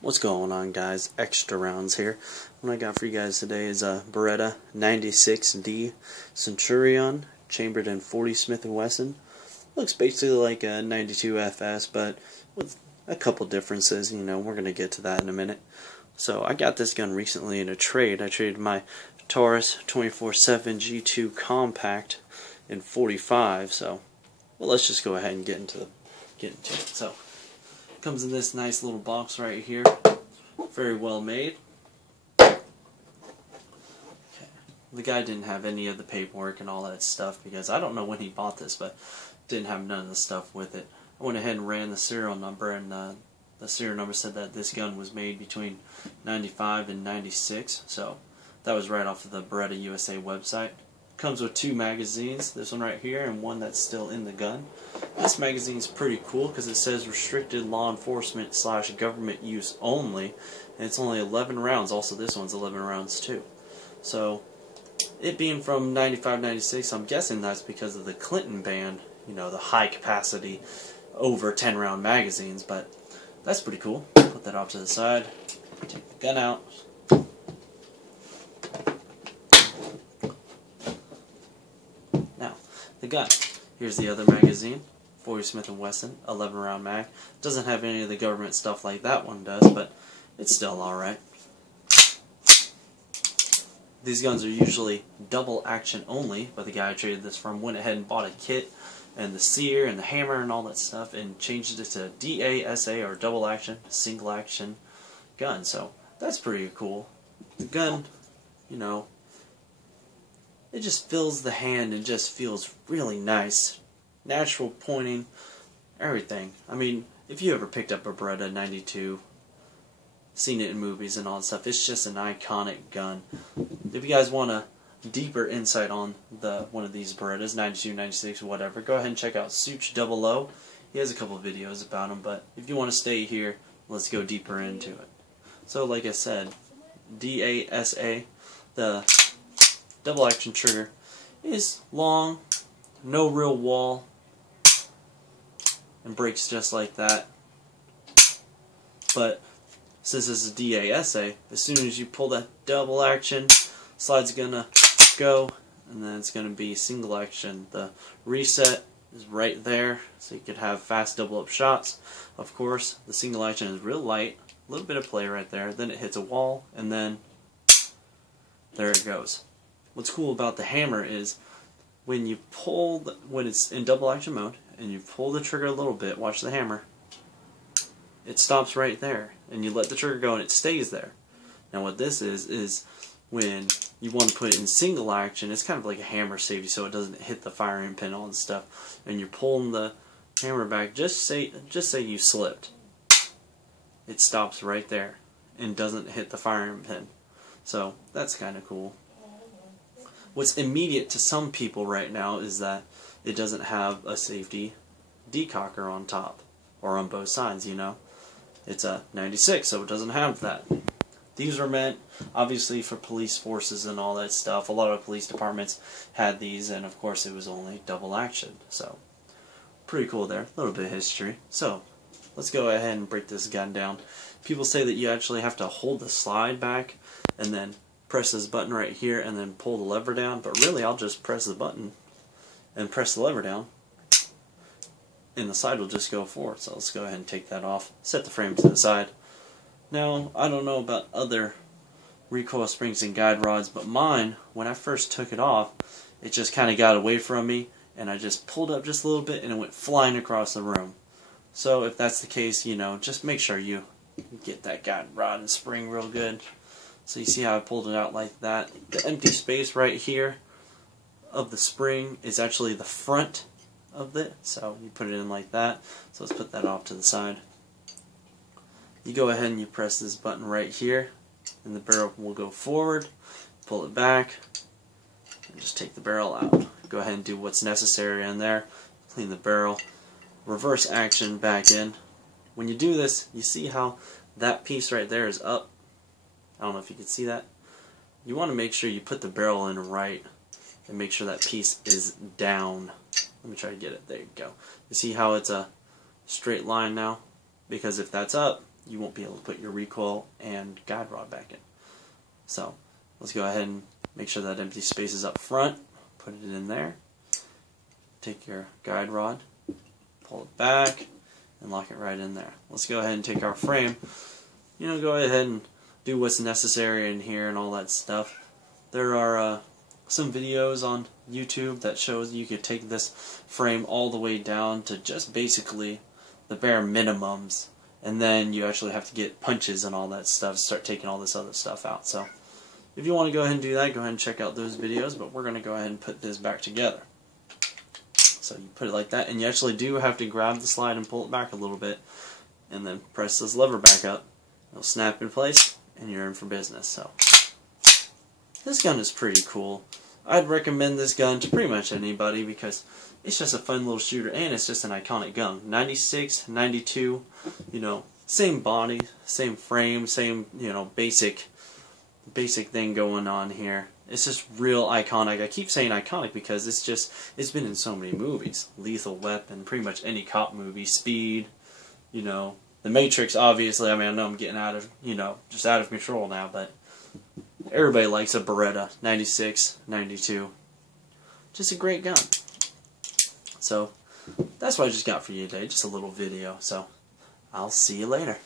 What's going on, guys? Extra rounds here. What I got for you guys today is a Beretta 96D Centurion chambered in 40 Smith & Wesson. Looks basically like a 92 FS, but with a couple differences. You know, we're going to get to that in a minute. So I got this gun recently in a trade. I traded my Taurus 24/7 G2 Compact in 45. So, well, let's just go ahead and get into it. So, comes in this nice little box right here. Very well made. Okay. The guy didn't have any of the paperwork and all that stuff because I don't know when he bought this, but didn't have none of the stuff with it. I went ahead and ran the serial number, and the serial number said that this gun was made between 95 and 96, so that was right off of the Beretta USA website. Comes with two magazines, this one right here and one that's still in the gun. This magazine's pretty cool because it says restricted law enforcement / government use only, and it's only 11 rounds. Also, this one's 11 rounds too. So, it being from 95-96, I'm guessing that's because of the Clinton ban, you know, the high capacity over 10 round magazines, but that's pretty cool. Put that off to the side, take the gun out. The gun. Here's the other magazine, 40 Smith & Wesson, 11 round mag. Doesn't have any of the government stuff like that one does, but it's still alright. These guns are usually double action only, but the guy I traded this from went ahead and bought a kit and the sear and the hammer and all that stuff and changed it to DASA, or double action, single action gun. So that's pretty cool. The gun, you know, it just fills the hand and just feels really nice. Natural pointing, everything. I mean, if you ever picked up a Beretta 92, seen it in movies and all that stuff, it's just an iconic gun. If you guys want a deeper insight on one of these Berettas, 92, 96, whatever, go ahead and check out Such 00. He has a couple of videos about them, but if you want to stay here, let's go deeper into it. So, like I said, DASA, the double action trigger, is long, no real wall, and breaks just like that. But since this is DASA, as soon as you pull that double action, slide's gonna go, and then it's gonna be single action. The reset is right there, so you could have fast double up shots. Of course, the single action is real light, a little bit of play right there, then it hits a wall, and then there it goes. What's cool about the hammer is when you pull, when it's in double action mode, and you pull the trigger a little bit, watch the hammer, it stops right there, and you let the trigger go and it stays there. Now what this is when you want to put it in single action, it's kind of like a hammer safety so it doesn't hit the firing pin and stuff, and you're pulling the hammer back, just say you slipped. It stops right there and doesn't hit the firing pin. So that's kind of cool. What's immediate to some people right now is that it doesn't have a safety decocker on top, or on both sides, you know. It's a 96, so it doesn't have that. These are meant, obviously, for police forces and all that stuff. A lot of police departments had these, and of course it was only double action. So, pretty cool there. A little bit of history. So, let's go ahead and break this gun down. People say that you actually have to hold the slide back, and then press this button right here and then pull the lever down, but really I'll just press the button and press the lever down and the side will just go forward. So let's go ahead and take that off, set the frame to the side. Now, I don't know about other recoil springs and guide rods, but mine, when I first took it off, it just kind of got away from me and I just pulled up just a little bit and it went flying across the room. So if that's the case, you know, just make sure you get that guide rod and spring real good. So you see how I pulled it out like that. The empty space right here of the spring is actually the front of it. So you put it in like that. So let's put that off to the side. You go ahead and you press this button right here, and the barrel will go forward. Pull it back, and just take the barrel out. Go ahead and do what's necessary in there. Clean the barrel. Reverse action back in. When you do this, you see how that piece right there is up. I don't know if you can see that. You want to make sure you put the barrel in right and make sure that piece is down. Let me try to get it. There you go. You see how it's a straight line now? Because if that's up, you won't be able to put your recoil and guide rod back in. So let's go ahead and make sure that empty space is up front. Put it in there. Take your guide rod, pull it back, and lock it right in there. Let's go ahead and take our frame. Go ahead and do what's necessary in here and all that stuff. There are some videos on YouTube that shows you could take this frame all the way down to just basically the bare minimums, and then you actually have to get punches and all that stuff to start taking all this other stuff out. So if you want to go ahead and do that, go ahead and check out those videos, but we're going to go ahead and put this back together. So you put it like that, and you actually do have to grab the slide and pull it back a little bit, and then press this lever back up. It'll snap in place, and you're in for business. So this gun is pretty cool. I'd recommend this gun to pretty much anybody because it's just a fun little shooter, and it's just an iconic gun. 96, 92, same body, same frame, same, basic thing going on here. It's just real iconic. I keep saying iconic because it's been in so many movies. Lethal Weapon, pretty much any cop movie, Speed, The Matrix, obviously. I mean, I know I'm getting out of, just out of control now, but everybody likes a Beretta, 96, 92. Just a great gun. So, that's what I just got for you today, just a little video. So, I'll see you later.